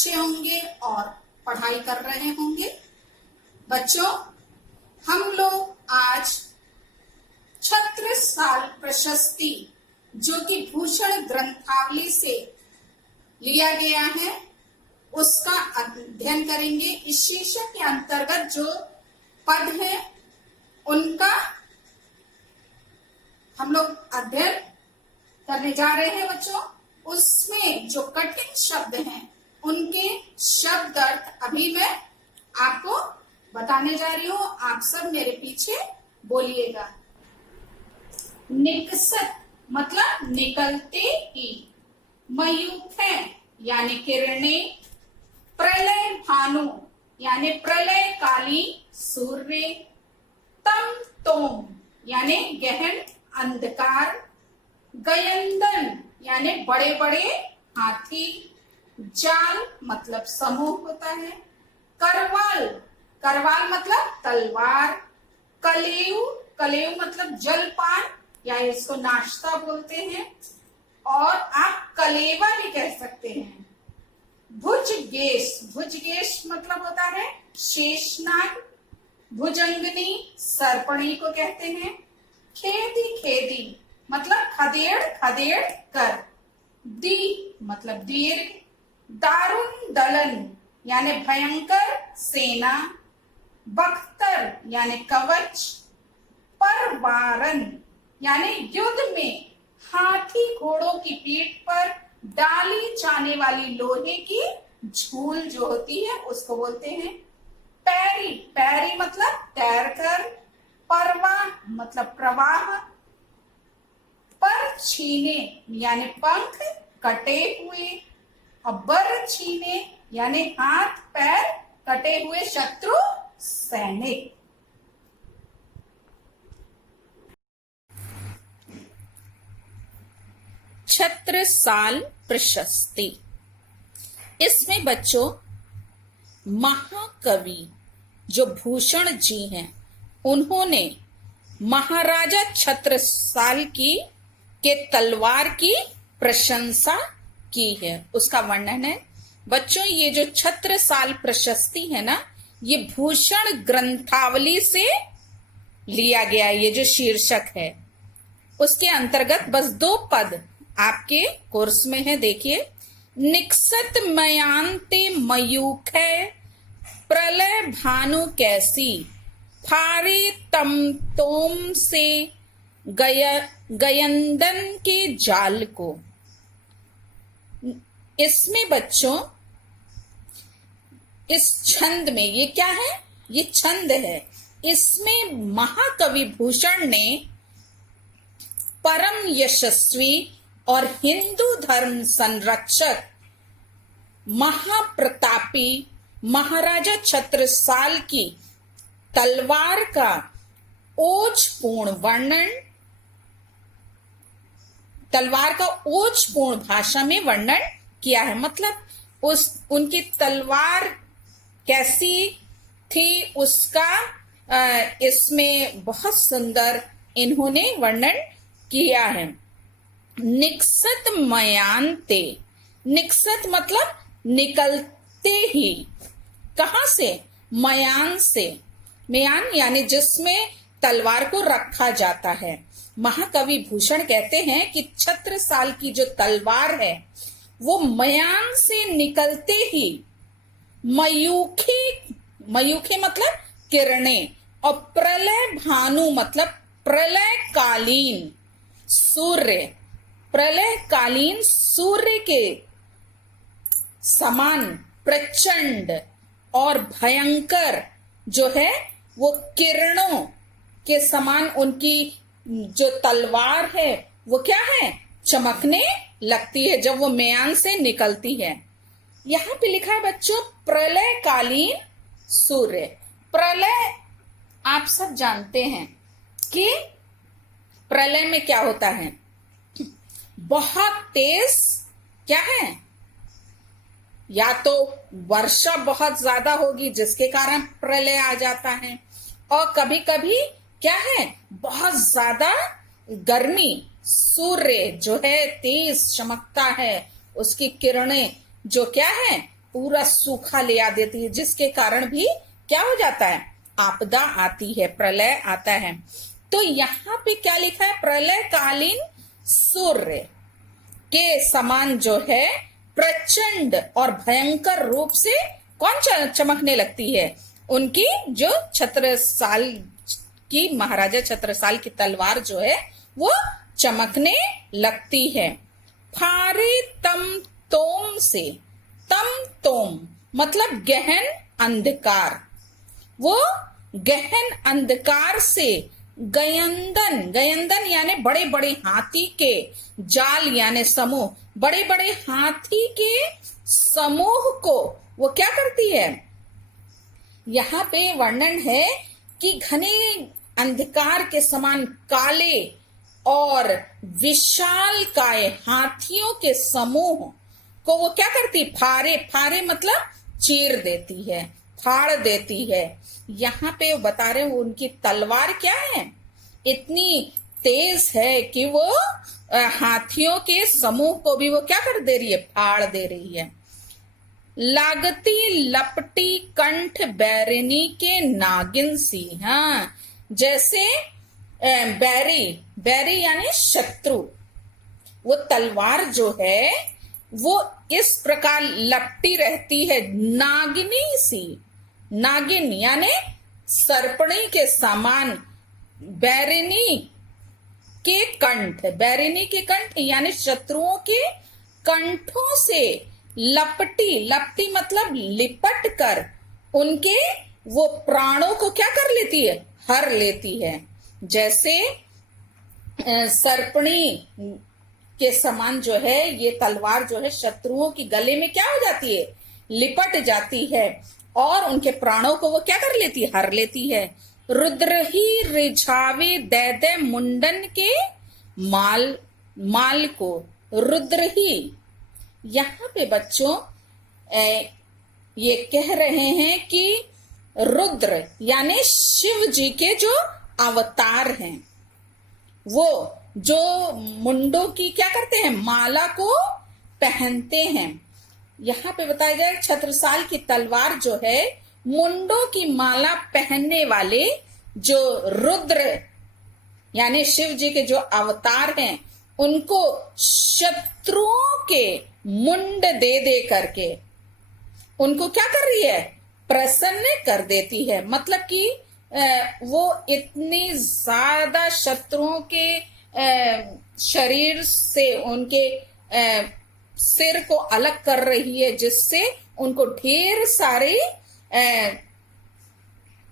अच्छे होंगे और पढ़ाई कर रहे होंगे। बच्चों, हम लोग आज छत्रसाल प्रशस्ति जो कि भूषण ग्रंथावली से लिया गया है उसका अध्ययन करेंगे। इस शीर्षक के अंतर्गत जो पद है उनका हम लोग अध्ययन करने जा रहे हैं बच्चों। उसमें जो कठिन शब्द हैं उनके शब्द अर्थ अभी मैं आपको बताने जा रही हूँ। आप सब मेरे पीछे बोलिएगा। निकसत मतलब निकलते ही, मयूखे यानी किरणें, प्रलय भानु यानी प्रलयकालीन सूर्य, तम तोम यानी गहन अंधकार, गयंदन यानी बड़े बड़े हाथी, जाल मतलब समूह होता है, करवाल, करवाल मतलब तलवार, कलेऊ, कलेऊ मतलब जलपान या इसको नाश्ता बोलते हैं और आप कलेवा भी कह सकते हैं। भुजगेश, भुजगेश मतलब होता है शेषनाग, भुजंगनी सर्पणी को कहते हैं। खेदी, खेदी मतलब खदेड़ खदेड़ कर, दी मतलब दीर्घ, दारुण दलन यानी भयंकर सेना, बख्तर यानी कवच, परवारन यानी युद्ध में हाथी घोड़ों की पीठ पर डाली जाने वाली लोहे की झूल जो होती है उसको बोलते हैं। पैरी, पैरी मतलब तैरकर, परवाह मतलब प्रवाह, पर छीने यानी पंख कटे हुए, और बर छीने यानी हाथ पैर कटे हुए शत्रु सैनिक। छत्रसाल प्रशस्ति, इसमें बच्चों महाकवि जो भूषण जी हैं उन्होंने महाराजा छत्रसाल की के तलवार की प्रशंसा की है, उसका वर्णन है। बच्चों, ये जो छत्रसाल प्रशस्ति है ना, ये भूषण ग्रंथावली से लिया गया है। ये जो शीर्षक है उसके अंतर्गत बस 2 पद आपके कोर्स में है। देखिए, निकसत मयांते मयूखे, प्रलय भानु कैसी, फारे तम तोम से गयंदन के जाल को। इसमें बच्चों इस छंद में, ये क्या है? ये छंद है। इसमें महाकवि भूषण ने परम यशस्वी और हिंदू धर्म संरक्षक महाप्रतापी महाराजा छत्रसाल की तलवार का ओजपूर्ण वर्णन, तलवार का ओजपूर्ण भाषा में वर्णन किया है। मतलब उनकी तलवार कैसी थी उसका इसमें बहुत सुंदर इन्होंने वर्णन किया है। निकसत मयांते, निकसत मतलब निकलते ही, कहां से? मयान से। मयान यानी जिसमें तलवार को रखा जाता है। महाकवि भूषण कहते हैं कि छत्रसाल की जो तलवार है वो मयान से निकलते ही मयूखे, मयूखे मतलब किरणें, और प्रलय भानु मतलब प्रलयकालीन सूर्य, प्रलयकालीन सूर्य के समान प्रचंड और भयंकर जो है वो किरणों के समान उनकी जो तलवार है वो क्या है? चमकने लगती है जब वो म्यान से निकलती है। यहां पे लिखा है बच्चों प्रलयकालीन सूर्य। प्रलय आप सब जानते हैं कि प्रलय में क्या होता है? बहुत तेज क्या है? या तो वर्षा बहुत ज्यादा होगी जिसके कारण प्रलय आ जाता है, और कभी कभी क्या है? बहुत ज्यादा गर्मी, सूर्य जो है तेज चमकता है, उसकी किरणें जो क्या है? पूरा सूखा ले आ देती है, जिसके कारण भी क्या हो जाता है, आपदा आती है, प्रलय आता है। तो यहाँ पे क्या लिखा है, प्रलयकालीन सूर्य के समान जो है प्रचंड और भयंकर रूप से कौन चमकने लगती है, उनकी जो छत्रसाल की, महाराजा छत्रसाल की तलवार जो है वो चमकने लगती है। फारे तम तोम से, तम तोम मतलब गहन अंधकार, वो गहन अंधकार से गयंदन, गयंदन यानी बड़े बड़े हाथी के जाल यानी समूह, बड़े बड़े हाथी के समूह को वो क्या करती है, यहाँ पे वर्णन है कि घने अंधकार के समान काले और विशाल काय हाथियों के समूह को वो क्या करती, फारे, फारे मतलब चीर देती है, फाड़ देती है। यहाँ पे बता रहे हैं उनकी तलवार क्या है, इतनी तेज है कि वो हाथियों के समूह को भी वो क्या कर दे रही है, फाड़ दे रही है। लागती लपटी कंठ बैरिनी के नागिन सी, हाँ जैसे बैरी, बैरी यानी शत्रु, वो तलवार जो है वो इस प्रकार लपटी रहती है, नागिनी सी, नागिन यानी सर्पणी के समान, बैरिनी के कंठ, बैरिनी के कंठ यानी शत्रुओं के कंठों से लपटी, लपटी मतलब लिपट कर उनके वो प्राणों को क्या कर लेती है, हर लेती है। जैसे सर्पणी के समान जो है ये तलवार जो है शत्रुओं की गले में क्या हो जाती है, लिपट जाती है और उनके प्राणों को वो क्या कर लेती है, हर लेती है। रुद्र ही रिझावे दे दे मुंडन के माल, माल को, रुद्र ही, यहाँ पे बच्चों ये कह रहे हैं कि रुद्र यानी शिव जी के जो अवतार हैं, वो जो मुंडों की क्या करते हैं, माला को पहनते हैं। यहाँ पे बताया जाए छत्रसाल की तलवार जो है मुंडों की माला पहनने वाले जो रुद्र यानी शिव जी के जो अवतार हैं उनको शत्रुओं के मुंड दे दे करके उनको क्या कर रही है, प्रसन्न कर देती है। मतलब कि वो इतनी ज्यादा शत्रुओं के शरीर से उनके सिर को अलग कर रही है, जिससे उनको ढेर सारे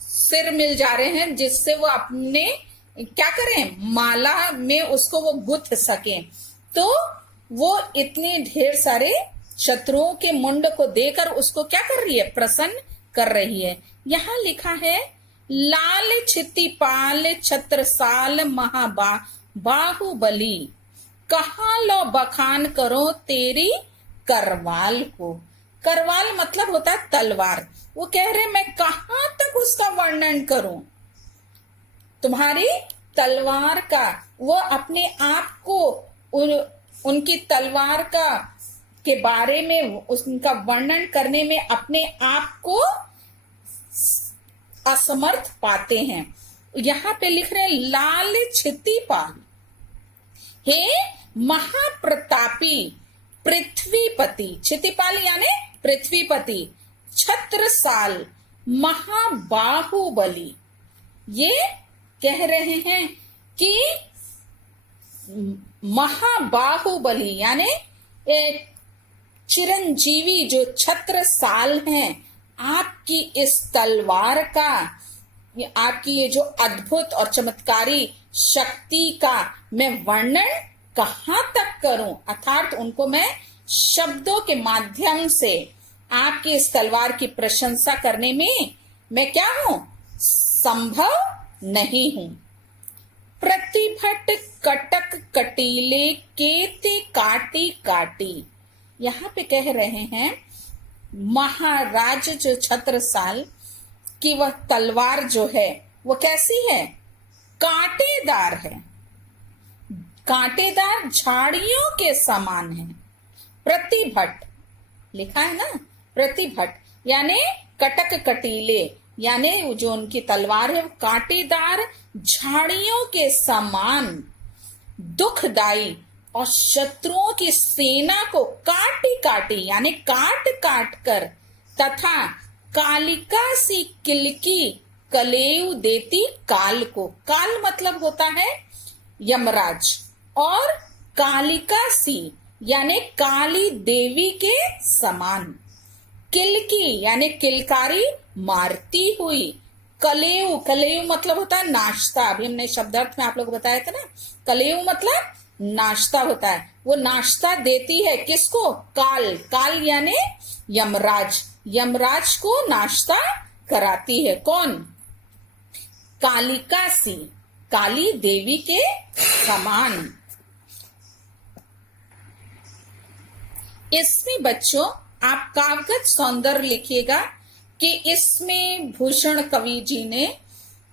सिर मिल जा रहे हैं, जिससे वो अपने क्या करें, माला में उसको वो गुथ सकें। तो वो इतने ढेर सारे शत्रुओं के मुंड को देकर उसको क्या कर रही है, प्रसन्न कर रही है। यहाँ लिखा है लाल छितिपाल छत्रसाल बाहुबली, कहाँ लो बखान करो तेरी करवाल को। करवाल मतलब होता है तलवार। वो कह रहे मैं कहाँ तक उसका वर्णन करूं, तुम्हारी तलवार का। वो अपने आप को उनकी तलवार का के बारे में उनका वर्णन करने में अपने आप को असमर्थ पाते हैं। यहाँ पे लिख रहे हैं लाल छितिपाल, हे महाप्रतापी पृथ्वीपति, छितिपाल यानी पृथ्वीपति, छत्रसाल महाबाहुबली। ये कह रहे हैं कि महाबाहुबली यानी चिरंजीवी जो छत्रसाल हैं, आपकी इस तलवार का, आपकी ये जो अद्भुत और चमत्कारी शक्ति का मैं वर्णन कहाँ तक करूं, अर्थात उनको मैं शब्दों के माध्यम से आपकी इस तलवार की प्रशंसा करने में मैं क्या हूं, संभव नहीं हूं। प्रतिभट कटक कटीले केते काटी काटी, यहाँ पे कह रहे हैं महाराज जो छत्रसाल की वह तलवार जो है वो कैसी है, कांटेदार है, कांटेदार झाड़ियों के समान है। प्रतिभट लिखा है ना, प्रतिभट यानी कटक कटीले, यानी जो उनकी तलवार है वो कांटेदार झाड़ियों के समान दुखदाई और शत्रुओं की सेना को काटी काटी यानी काट काट कर तथा कालिका सी किलकी कलेव देती काल को। काल मतलब होता है यमराज, और कालिका सी यानी काली देवी के समान, किलकी यानी किलकारी मारती हुई, कलेव, कलेव मतलब होता है नाश्ता। अभी हमने शब्दार्थ में आप लोग बताया था ना, कलेव मतलब नाश्ता होता है। वो नाश्ता देती है किसको? काल, काल यानी यमराज, यमराज को नाश्ता कराती है। कौन? कालिका सी, काली देवी के समान। इसमें बच्चों आप काव्यगत सौंदर्य लिखिएगा कि इसमें भूषण कवि जी ने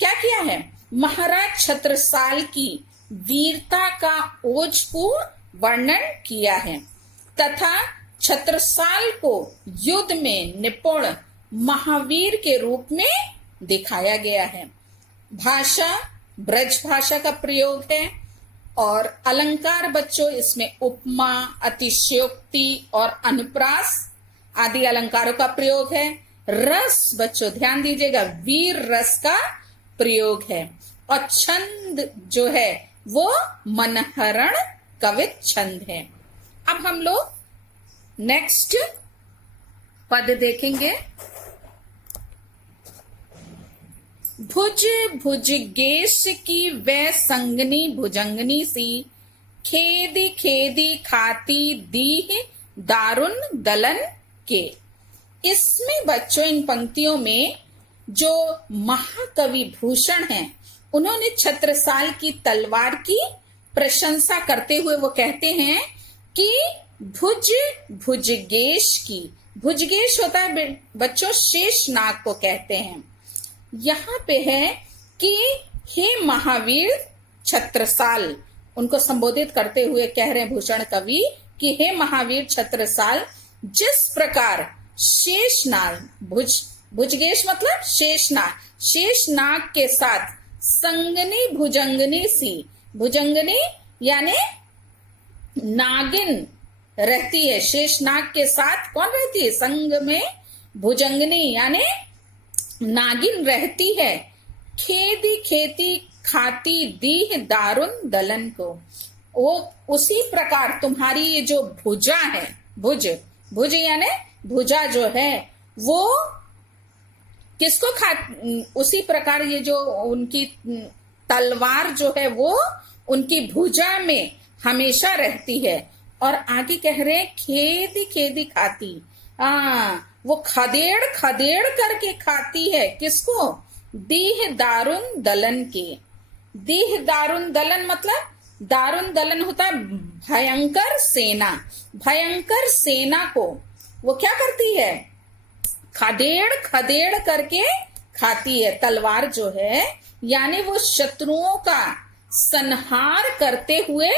क्या किया है? महाराज छत्रसाल की वीरता का ओजपूर्ण वर्णन किया है तथा छत्रसाल को युद्ध में निपुण महावीर के रूप में दिखाया गया है। भाषा ब्रज भाषा का प्रयोग है और अलंकार बच्चों इसमें उपमा, अतिशयोक्ति और अनुप्रास आदि अलंकारों का प्रयोग है। रस बच्चों ध्यान दीजिएगा, वीर रस का प्रयोग है। और छंद जो है वो मनहरण कवित छंद है। अब हम लोग नेक्स्ट पद देखेंगे। भुज भुजगेश की वह संगनी भुजंगनी सी, खेदी खेदी खाती दीह दारुण दलन के। इसमें बच्चों इन पंक्तियों में जो महाकवि भूषण हैं उन्होंने छत्रसाल की तलवार की प्रशंसा करते हुए वो कहते हैं कि भुज भुजगेश की, भुजगेश होता है बच्चों शेषनाग को कहते हैं। यहाँ पे है कि हे महावीर छत्रसाल, उनको संबोधित करते हुए कह रहे भूषण कवि कि हे महावीर छत्रसाल, जिस प्रकार शेषनाग, भुजगेश मतलब शेषनाग, शेषनाग के साथ संगनी भुजंगनी सी, भुजंगनी यानी नागिन रहती है, शेषनाग के साथ कौन रहती है? संग में भुजंगनी यानी नागिन रहती है। खेदी खेती खाती दीह दारुण दलन को, वो उसी प्रकार तुम्हारी ये जो भुजा है, भुज, भुज यानी भुजा जो है वो किसको खा, उसी प्रकार ये जो उनकी तलवार जो है वो उनकी भुजा में हमेशा रहती है। और आगे कह रहे खेदी खेदी खाती, वो खदेड़ खदेड़ करके खाती है किसको? दीह दारुण दलन के। दीह दारुण दलन मतलब दारुण दलन होता है भयंकर सेना, भयंकर सेना को वो क्या करती है? खदेड़ खदेड़ करके खाती है। तलवार जो है यानी वो शत्रुओं का संहार करते हुए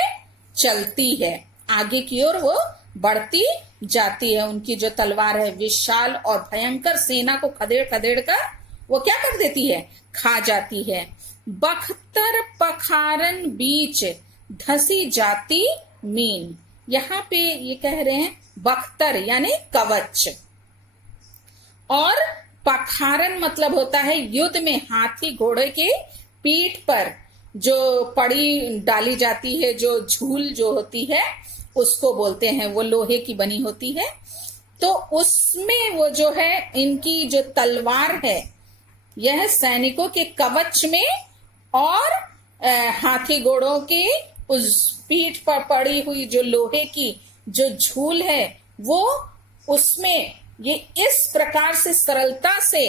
चलती है, आगे की ओर वो बढ़ती जाती है। उनकी जो तलवार है विशाल और भयंकर सेना को खदेड़ खदेड़ कर वो क्या कर देती है? खा जाती है। बख्तर पखारन बीच धसी जाती मीन, यहाँ पे ये कह रहे हैं बख्तर यानी कवच, और पखारन मतलब होता है युद्ध में हाथी घोड़े के पीठ पर जो पड़ी डाली जाती है, जो झूल जो होती है उसको बोलते हैं, वो लोहे की बनी होती है। तो उसमें वो जो है इनकी जो तलवार है यह सैनिकों के कवच में और हाथी घोड़ों के उस पीठ पर पड़ी हुई जो लोहे की जो झूल है वो उसमें ये इस प्रकार से सरलता से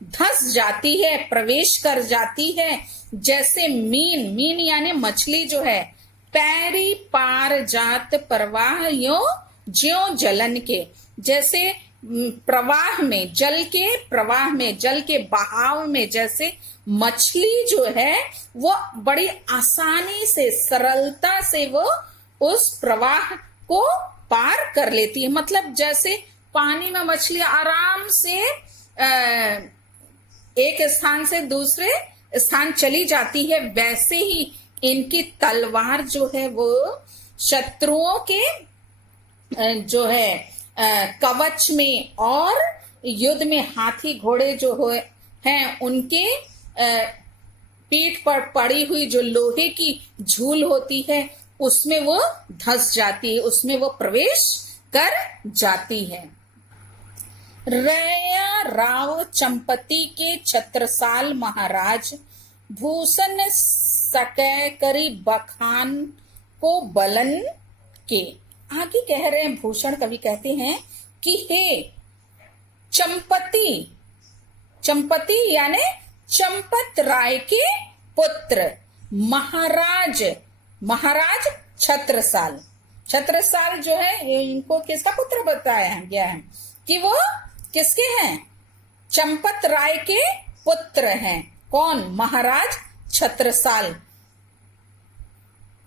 धस जाती है, प्रवेश कर जाती है, जैसे मीन, मीन यानी मछली जो है पैरी पार जात प्रवाह यो ज्यो जलन के, जैसे प्रवाह में, जल के प्रवाह में, जल के बहाव में जैसे मछली जो है वो बड़ी आसानी से सरलता से वो उस प्रवाह को पार कर लेती है। मतलब जैसे पानी में मछली आराम से एक स्थान से दूसरे स्थान चली जाती है, वैसे ही इनकी तलवार जो है वो शत्रुओं के जो है कवच में और युद्ध में हाथी घोड़े जो हो हैं उनके पीठ पर पड़ी हुई जो लोहे की झूल होती है उसमें वो धंस जाती है, उसमें वो प्रवेश कर जाती है। रैया राव चंपती के छत्रसाल महाराज भूषण सकै करी बखान को बलन के। आगे कह रहे हैं, भूषण कवि कहते हैं कि हे चंपती, चंपती यानी चंपत राय के पुत्र महाराज, महाराज छत्रसाल, छत्रसाल जो है इनको किसका पुत्र बताया गया है कि वो किसके हैं, चंपत राय के पुत्र हैं। कौन, महाराज छत्रसाल।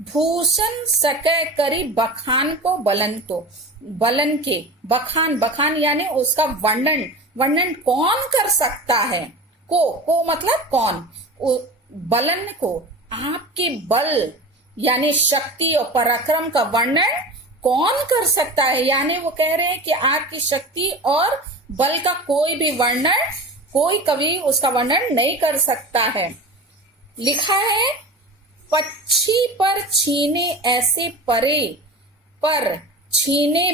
भूषण सकै करी बखान को बलन को, बलन के, बखान, बखान यानी उसका वर्णन, वर्णन कौन कर सकता है, को मतलब कौन, बलन को, आपके बल यानी शक्ति और पराक्रम का वर्णन कौन कर सकता है। यानी वो कह रहे हैं कि आपकी शक्ति और बल का कोई भी वर्णन, कोई कवि उसका वर्णन नहीं कर सकता है। लिखा है, पक्षी पर छीने ऐसे परे पर छीने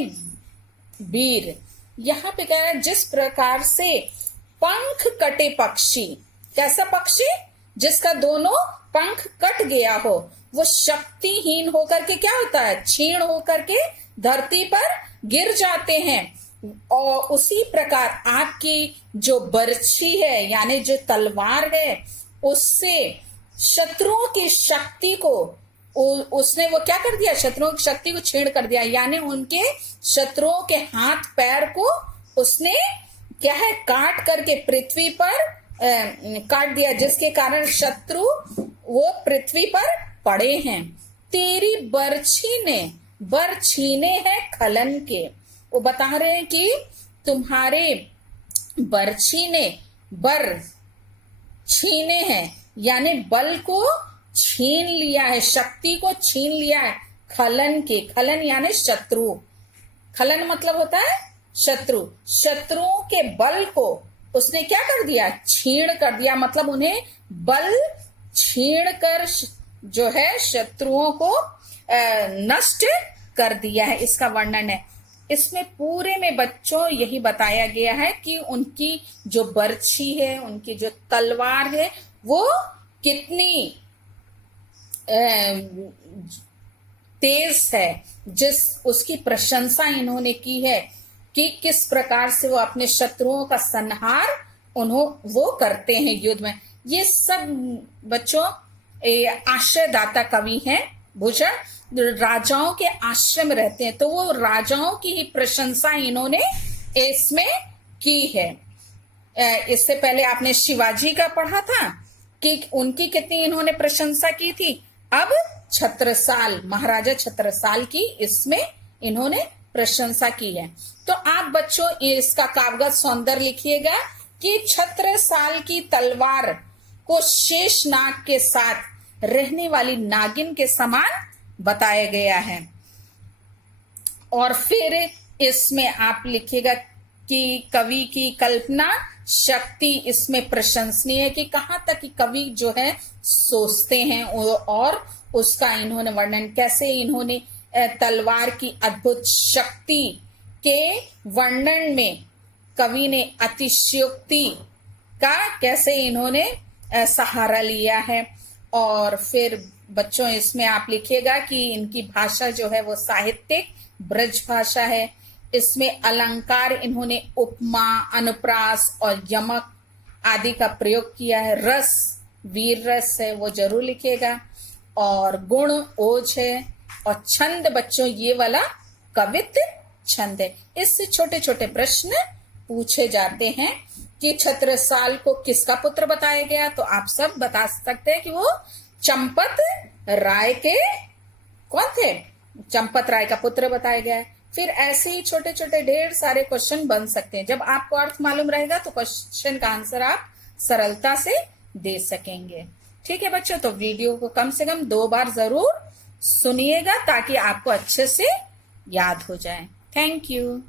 वीर। यहाँ पे कह रहा है जिस प्रकार से पंख कटे पक्षी, कैसा पक्षी, जिसका दोनों पंख कट गया हो, वो शक्तिहीन होकर के क्या होता है, क्षीण होकर के धरती पर गिर जाते हैं। और उसी प्रकार आपकी जो बर्छी है यानी जो तलवार है, उससे शत्रुओं की शक्ति को उसने वो क्या कर दिया, शत्रुओं की शक्ति को छीण कर दिया, यानी उनके शत्रुओं के हाथ पैर को उसने क्या है काट करके पृथ्वी पर काट दिया, जिसके कारण शत्रु वो पृथ्वी पर पड़े हैं। तेरी बर्छी ने बर छीने हैं खलन के। वो बता रहे हैं कि तुम्हारे बर्छी ने बर छीने हैं यानी बल को छीन लिया है, शक्ति को छीन लिया है खलन के। खलन यानी शत्रु, खलन मतलब होता है शत्रु, शत्रुओं के बल को उसने क्या कर दिया, छीण कर दिया, मतलब उन्हें बल छीण कर जो है शत्रुओं को नष्ट कर दिया है, इसका वर्णन है। इसमें पूरे में बच्चों यही बताया गया है कि उनकी जो बर्छी है, उनकी जो तलवार है, वो कितनी तेज है, जिस उसकी प्रशंसा इन्होंने की है कि किस प्रकार से वो अपने शत्रुओं का संहार वो करते हैं युद्ध में। ये सब बच्चों आश्रयदाता कवि हैं भूषण, राजाओं के आश्रम रहते हैं, तो वो राजाओं की ही प्रशंसा इन्होंने इसमें की है। इससे पहले आपने शिवाजी का पढ़ा था कि उनकी कितनी इन्होंने प्रशंसा की थी। अब छत्रसाल, महाराजा छत्रसाल की इसमें इन्होंने प्रशंसा की है। तो आप बच्चों इसका काव्यगत सौंदर्य लिखिएगा कि छत्रसाल की तलवार को शेष नाग के साथ रहने वाली नागिन के समान बताया गया है। और फिर इसमें आप लिखिएगा कि कवि की कल्पना शक्ति इसमें प्रशंसनीय है कि कहां तक कि कवि जो है सोचते हैं और उसका इन्होंने वर्णन, कैसे इन्होंने तलवार की अद्भुत शक्ति के वर्णन में कवि ने अतिशयोक्ति का कैसे इन्होंने सहारा लिया है। और फिर बच्चों इसमें आप लिखिएगा कि इनकी भाषा जो है वो साहित्यिक ब्रज भाषा है। इसमें अलंकार इन्होंने उपमा, अनुप्रास और यमक आदि का प्रयोग किया है। रस, वीर रस है वो जरूर लिखिएगा। और गुण ओज है। और छंद बच्चों ये वाला कवित्व छंद है। इससे छोटे छोटे प्रश्न पूछे जाते हैं कि छत्रसाल को किसका पुत्र बताया गया, तो आप सब बता सकते हैं कि वो चंपत राय के कौन थे, चंपत राय का पुत्र बताया गया है। फिर ऐसे ही छोटे छोटे ढेर सारे क्वेश्चन बन सकते हैं। जब आपको अर्थ मालूम रहेगा तो क्वेश्चन का आंसर आप सरलता से दे सकेंगे। ठीक है बच्चों, तो वीडियो को कम से कम 2 बार जरूर सुनिएगा ताकि आपको अच्छे से याद हो जाए। Thank you.